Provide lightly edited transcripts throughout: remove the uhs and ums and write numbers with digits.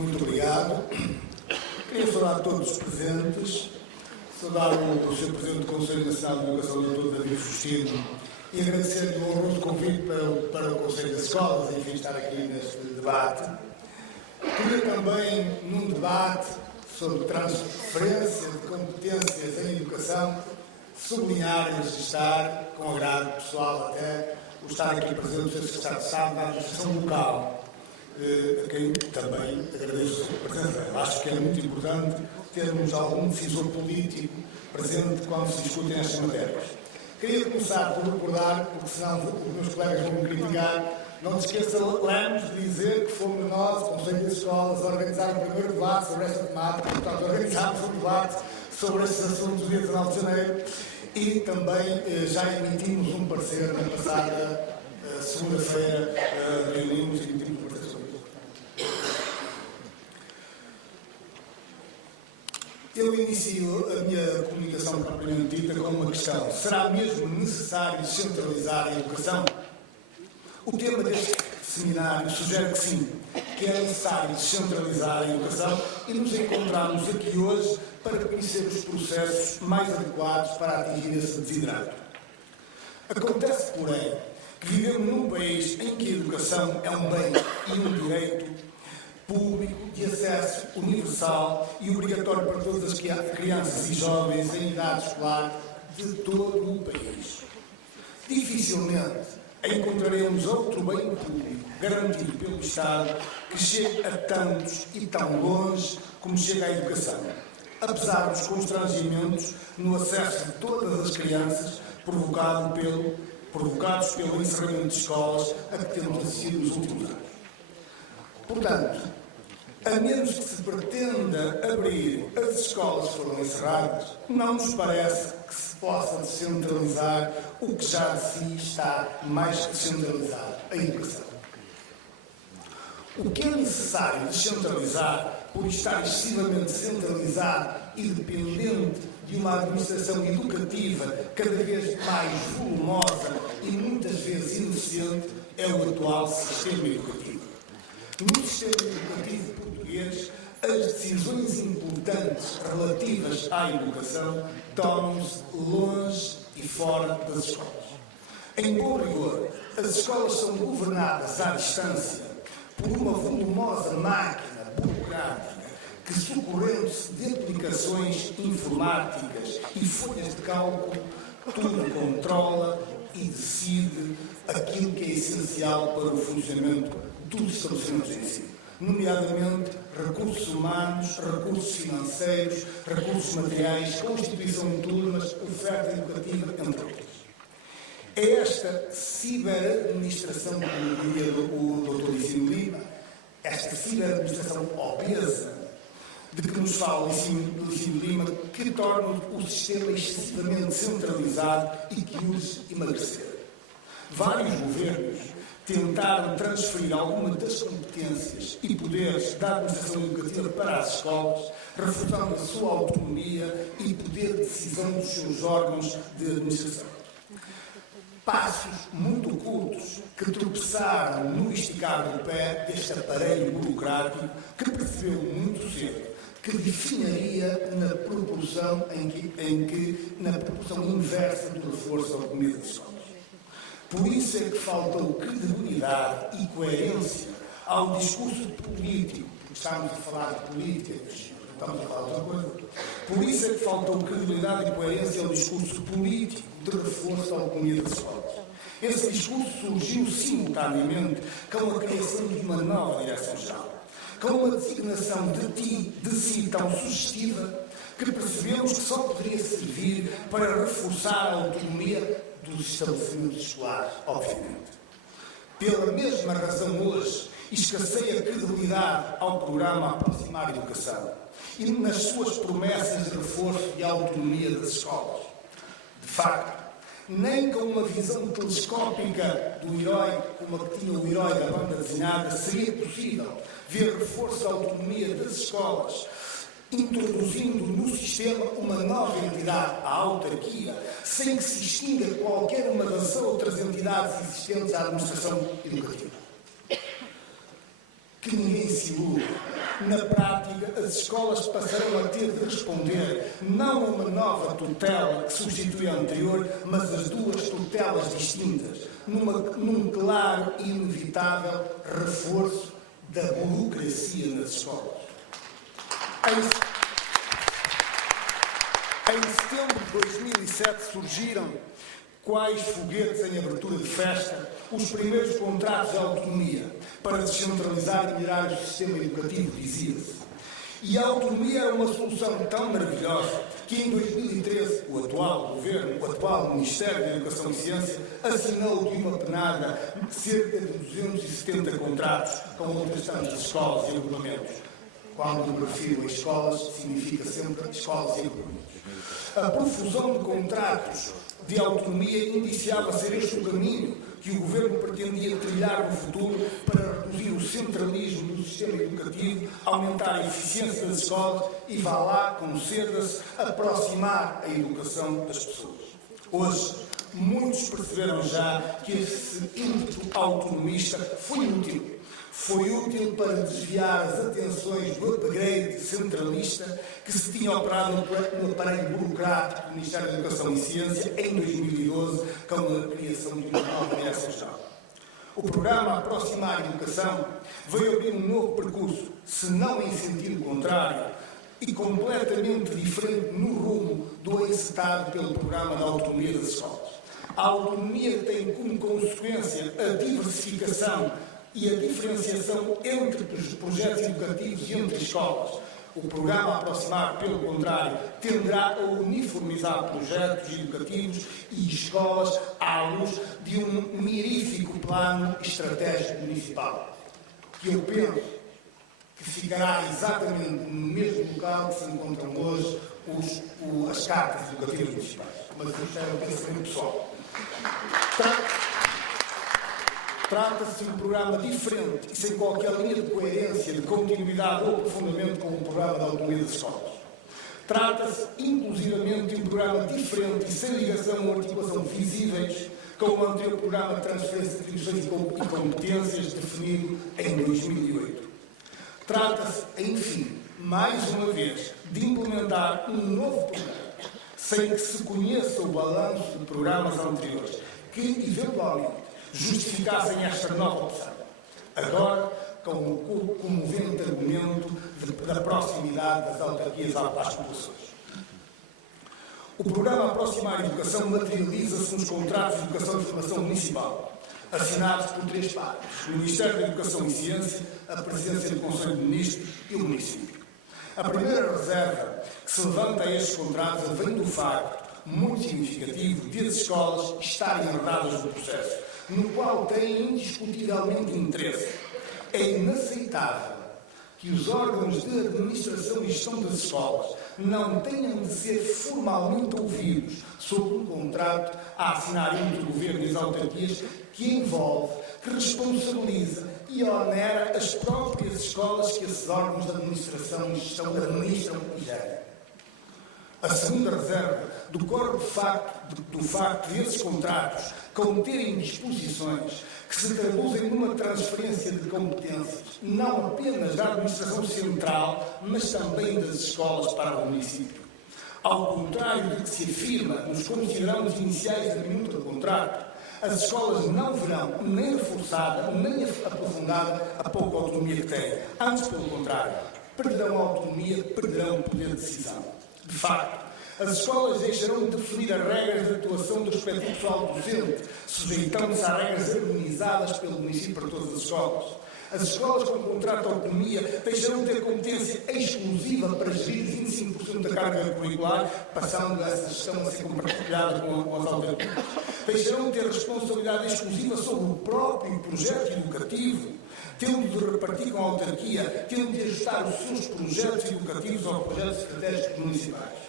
Muito obrigado. Queria saudar a todos os presentes, saudar o Sr. Presidente do Conselho Nacional de Educação, Dr. David Justino, e agradecer-lhe o honroso convite para o Conselho das Escolas, enfim, estar aqui neste debate. Queria também, num debate sobre transferência de competências em educação, sublinhar e registrar, com agrado pessoal até, o estar aqui presente o Sr. Secretário de Estado da Administração Local, a quem também agradeço a presença. Acho que é muito importante termos algum decisor político presente quando se discutem estas matérias. Queria começar por recordar, porque senão os meus colegas vão me criticar, não se esqueça, lemos de dizer que fomos nós, o Conselho das Escolas, a organizar o primeiro debate sobre esta temática, portanto, organizámos um debate sobre estes assuntos no dia 19 de janeiro e também já emitimos um parecer na passada segunda-feira, reunimos e emitimos um parecer sobre isso. Eu inicio a minha comunicação propriamente dita com uma questão. Será mesmo necessário descentralizar a educação? O tema deste seminário sugere que sim, que é necessário descentralizar a educação e nos encontramos aqui hoje para conhecer os processos mais adequados para atingir esse desidrato. Acontece, porém, que vivemos num país em que a educação é um bem e um direito público de acesso universal e obrigatório para todas as crianças e jovens em idade escolar de todo o país. Dificilmente encontraremos outro bem público garantido pelo Estado que chegue a tantos e tão longe como chega a educação, apesar dos constrangimentos no acesso de todas as crianças provocados pelo encerramento de escolas a que temos assistido nos últimos anos. Portanto, a menos que se pretenda abrir as escolas que foram encerradas, não nos parece que se possa descentralizar o que já de si está mais que descentralizado, a educação. O que é necessário descentralizar, por estar excessivamente centralizado e dependente de uma administração educativa cada vez mais volumosa e muitas vezes ineficiente, é o atual sistema educativo. No sistema educativo português, as decisões importantes relativas à educação tomam-se longe e fora das escolas. Em bom rigor, as escolas são governadas à distância por uma volumosa máquina burocrática que, socorrendo-se de aplicações informáticas e folhas de cálculo, tudo controla e decide aquilo que é essencial para o funcionamento dos estabelecimentos de ensino, nomeadamente recursos humanos, recursos financeiros, recursos materiais, constituição de turmas, oferta educativa, entre outros. É esta ciberadministração, como diria o Dr. Licínio Lima, esta ciberadministração obesa de que nos fala o Licínio Lima, que torna o sistema excessivamente centralizado e que urge emagrecer. Vários governos tentaram transferir algumas das competências e poderes da administração educativa para as escolas, reforçando a sua autonomia e poder de decisão dos seus órgãos de administração. Passos muito ocultos que tropeçaram no esticar do pé deste aparelho burocrático que percebeu muito cedo que definiria na proporção na proporção inversa do reforço à autonomia das escolas. Por isso é que faltou credibilidade e coerência ao discurso político, porque estamos a falar de política, estamos a falar de outra coisa. Por isso é que faltou credibilidade e coerência ao discurso político de reforço à autonomia das escolas. Esse discurso surgiu simultaneamente com a criação de uma nova direção-geral, com uma designação de si tão sugestiva que percebemos que só poderia servir para reforçar a autonomia dos estabelecimentos escolares, obviamente. Pela mesma razão, hoje, escasseia a credibilidade ao programa Aproximar a Educação e nas suas promessas de reforço e autonomia das escolas. De facto, nem com uma visão telescópica do herói, como a que tinha o herói da banda desenhada, seria possível ver reforço da autonomia das escolas, introduzindo no sistema uma nova entidade, a autarquia, sem que se extinga qualquer uma das outras entidades existentes à administração educativa. Que ninguém se ilude. Na prática, as escolas passarão a ter de responder não a uma nova tutela que substitui a anterior, mas as duas tutelas distintas, num claro e inevitável reforço da burocracia nas escolas. Em setembro de 2007 surgiram, quais foguetes em abertura de festa, os primeiros contratos de autonomia para descentralizar e melhorar o sistema educativo, dizia-se. E a autonomia era uma solução tão maravilhosa que em 2013 o atual Governo, o atual Ministério da Educação e Ciência, assinou de uma penada cerca de 270 contratos com outras tantas escolas e agrupamentos. Quando me refiro a escolas, significa sempre escolas e agrupamentos. A profusão de contratos de autonomia indiciava ser este o caminho que o Governo pretendia trilhar no futuro para reduzir o centralismo do sistema educativo, aumentar a eficiência das escolas e, vá lá, conceda-se, aproximar a educação das pessoas. Hoje, muitos perceberam já que esse ímpeto autonomista foi útil. Foi útil para desviar as atenções do upgrade centralista que se tinha operado no aparelho burocrático do Ministério da Educação e Ciência em 2012, com a criação de uma nova direção-geral. O programa Aproximar a Educação veio abrir um novo percurso, se não em sentido contrário, e completamente diferente no rumo do encetado pelo programa da autonomia das escolas. A autonomia tem como consequência a diversificação e a diferenciação entre projetos educativos e entre escolas. O programa Aproximar, pelo contrário, tenderá a uniformizar projetos educativos e escolas à luz de um mirífico plano estratégico municipal, que eu penso que ficará exatamente no mesmo local que se encontram hoje as cartas educativas municipais. Mas isto é um pensamento pessoal. Trata-se de um programa diferente e sem qualquer linha de coerência, de continuidade ou aprofundamento com o programa da autonomia das escolas. Trata-se, inclusivamente, de um programa diferente e sem ligação ou articulação visíveis com o anterior programa de transferência de atribuições e competências definido em 2008. Trata-se, enfim, mais uma vez, de implementar um novo programa, sem que se conheça o balanço de programas anteriores, que, eventualmente, justificassem esta nova opção. Agora, com o comovente argumento da proximidade das autarquias às populações. O programa Aproximar a Educação materializa-se nos contratos de educação e formação municipal, assinados por três partes: o Ministério da Educação e Ciência, a Presidência do Conselho de Ministros e o município. A primeira reserva que se levanta a estes contratos vem do facto, muito significativo, de as escolas estarem enredadas no processo, no qual têm indiscutivelmente interesse. É inaceitável que os órgãos de administração e gestão das escolas não tenham de ser formalmente ouvidos sobre um contrato a assinar entre o Governo e as autarquias que envolve, que responsabiliza e onera as próprias escolas que esses órgãos de administração e gestão administram e gerem. A segunda reserva decorre do facto de esses contratos conterem disposições que se traduzem numa transferência de competências, não apenas da administração central, mas também das escolas para o município. Ao contrário do que se afirma nos considerandos iniciais da minuta do contrato, as escolas não verão nem reforçada, nem aprofundada a pouca autonomia que têm. Antes, pelo contrário, perderão a autonomia, perderão o poder de decisão. De facto, as escolas deixarão de definir as regras de atuação do respectivo pessoal docente, sujeitando-se a regras harmonizadas pelo município para todas as escolas. As escolas com contrato de autonomia deixarão de ter competência exclusiva para gerir 25% da carga curricular, passando essa gestão a ser compartilhada com as autarquias. Deixarão de ter responsabilidade exclusiva sobre o próprio projeto educativo, tendo de repartir com a autarquia, tendo de ajustar os seus projetos educativos aos projetos estratégicos municipais.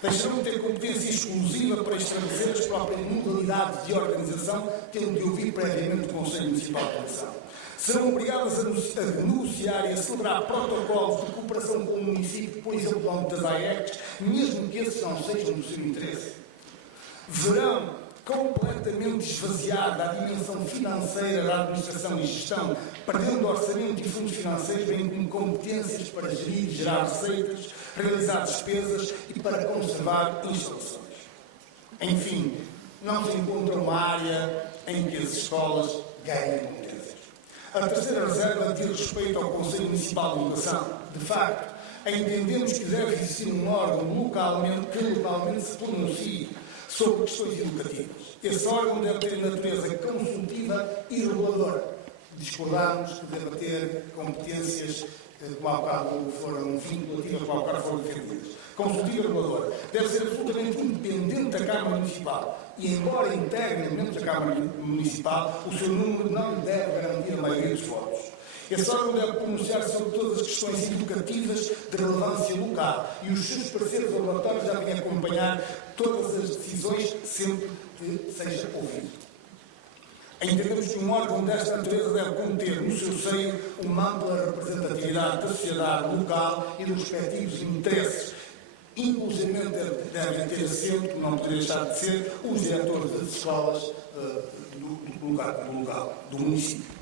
Deixarão de ter competência exclusiva para estabelecer as próprias modalidades de organização, tendo de ouvir previamente o Conselho Municipal de Educação. Serão obrigadas a negociar e a celebrar protocolos de cooperação com o município, por exemplo, no âmbito das AECs, mesmo que esses não sejam do seu interesse. Verão completamente esvaziada a dimensão financeira da administração e gestão, perdendo orçamento e fundos financeiros, bem como competências para gerir e gerar receitas, realizar despesas e para conservar instalações. Enfim, não se encontra uma área em que as escolas ganhem competências. A terceira reserva diz respeito ao Conselho Municipal de Educação. De facto, entendemos que deve existir um órgão que localmente se pronuncie sobre questões educativas. Esse órgão deve ter natureza consultiva e reguladora. Discordamos que deve ter competências como há bocado foram vinculativas, como há bocado foram defendidas. Consultiva e reguladora. Deve ser absolutamente independente da Câmara Municipal. E, embora integre elementos da Câmara Municipal, o seu número não lhe deve garantir a maioria dos votos. Esse órgão deve pronunciar-se sobre todas as questões educativas de relevância local e os seus pareceres ou relatórios devem acompanhar todas as decisões sempre que seja ouvido. Entendemos que um órgão desta natureza deve conter no seu seio uma ampla representatividade da sociedade local e dos respectivos interesses. Inclusive devem ter assento, que não poderia deixar de ser, os diretores das escolas do município.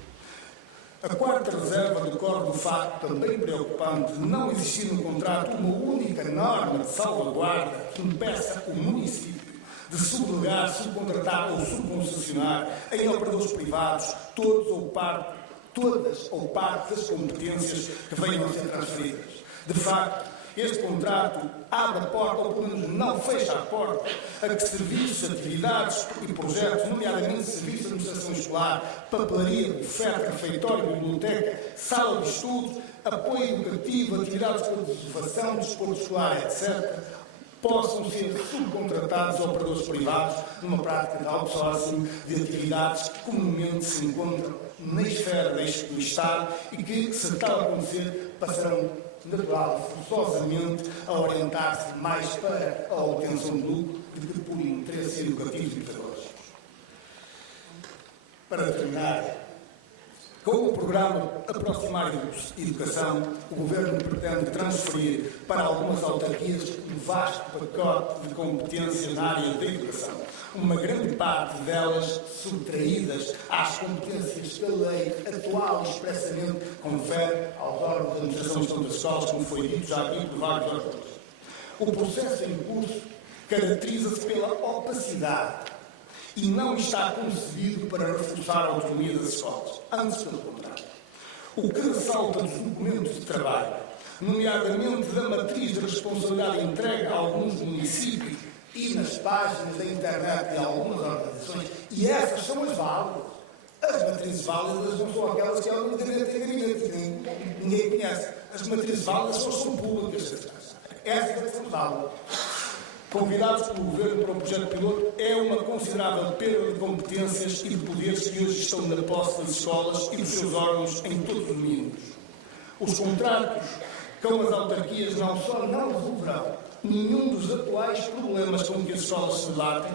A quarta reserva decorre do facto, também preocupante, de não existir no contrato uma única norma de salvaguarda que impeça o município de subdelegar, subcontratar ou subconcessionar em operadores privados todas ou parte das competências que venham a ser transferidas. De facto, este contrato abre a porta, ou pelo menos não fecha a porta, a que serviços, atividades e projetos, nomeadamente serviços de administração escolar, papelaria, oferta, refeitório, biblioteca, sala de estudo, apoio educativo, atividades de observação, desporto escolar, etc., possam ser subcontratados a operadores privados numa prática de outsourcing de atividades que comumente se encontram na esfera do Estado e que, se tal acontecer, passarão natural, forçosamente, a orientar-se mais para a obtenção de lucro do que por interesses educativos e pedagógicos. Para terminar, com o programa Aproximar Educação, o Governo pretende transferir para algumas autarquias um vasto pacote de competências na área da educação, uma grande parte delas subtraídas às competências que a lei atual expressamente confere aos órgãos de administração e gestão das escolas, como foi dito já aqui por vários oradores. O processo em curso caracteriza-se pela opacidade e não está concebido para reforçar a autonomia das escolas. Antes, pelo contrário. O que ressalta dos documentos de trabalho, nomeadamente da matriz de responsabilidade entregue a alguns municípios e nas páginas da internet de algumas organizações, e essas são as válidas. As matrizes válidas não são aquelas que alguém ninguém conhece. As matrizes válidas são públicas. Essas são válidas. Convidados pelo Governo para um projeto piloto, é uma considerável perda de competências e de poderes que hoje estão na posse das escolas e dos seus órgãos em todos os domínios. Os contratos com as autarquias não só não resolverão nenhum dos atuais problemas com que as escolas se debatem,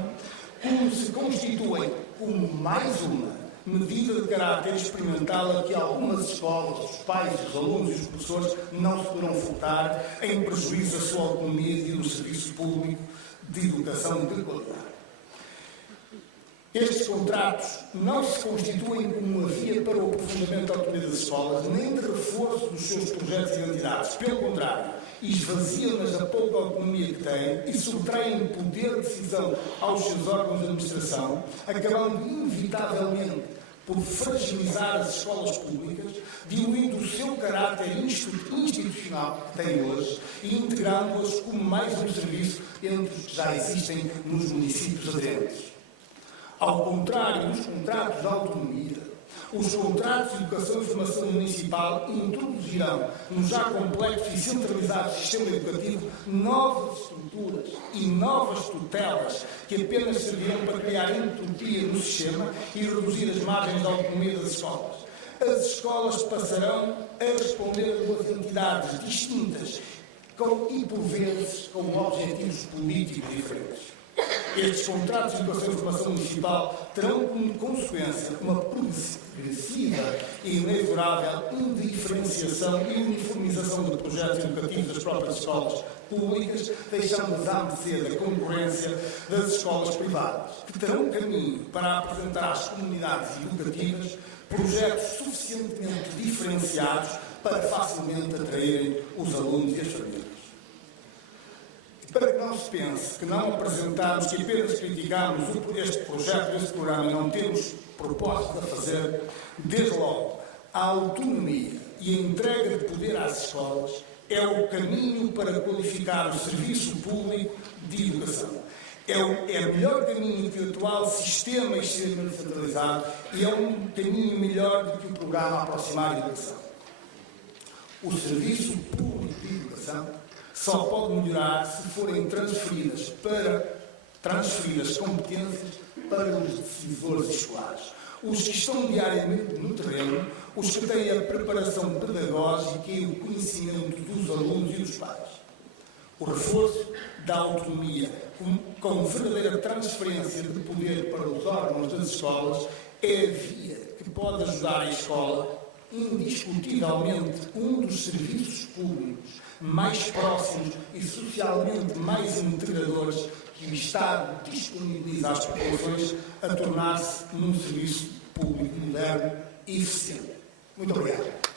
como se constituem como mais uma medida de caráter experimental a que algumas escolas, os pais, os alunos e os professores não se poderão furtar em prejuízo da sua autonomia e do serviço público de educação de qualidade. Estes contratos não se constituem como uma via para o aprofundamento da autonomia das escolas, nem de reforço dos seus projetos e entidades. Pelo contrário, esvaziam-nas da pouca autonomia que têm e subtraem poder de decisão aos seus órgãos de administração, acabando inevitavelmente por fragilizar as escolas públicas, diluindo o seu caráter institucional que têm hoje e integrando-as como mais um serviço entre os que já existem nos municípios aderentes. Ao contrário dos contratos de autonomia, os contratos de educação e formação municipal introduzirão no já complexo e centralizado sistema educativo novas estruturas e novas tutelas que apenas servirão para criar entropia no sistema e reduzir as margens da autonomia das escolas. As escolas passarão a responder a duas entidades distintas e, por vezes, com objetivos políticos diferentes. Estes contratos de educação e formação municipal terão como consequência uma progressiva e inexorável indiferenciação e uniformização de projetos educativos das próprias escolas públicas, deixando-as à mercê da concorrência das escolas privadas, que terão caminho para apresentar às comunidades educativas projetos suficientemente diferenciados para facilmente atraírem os alunos e as famílias. Para que não se pense que não apresentamos, que apenas criticamos este projeto, este programa, e não temos propósito a fazer, desde logo, a autonomia e a entrega de poder às escolas é o caminho para qualificar o serviço público de educação. É o melhor caminho que o atual sistema extremamente centralizado e é um caminho melhor do que o programa Aproximar a Educação. O serviço público de educação só pode melhorar se forem transferidas competências para os decisores escolares, os que estão diariamente no terreno, os que têm a preparação pedagógica e o conhecimento dos alunos e dos pais. O reforço da autonomia com verdadeira transferência de poder para os órgãos das escolas é a via que pode ajudar a escola, indiscutivelmente um dos serviços públicos mais próximos e socialmente mais integradores que o Estado disponibiliza às populações, a tornar-se num serviço público moderno e eficiente. Muito obrigado.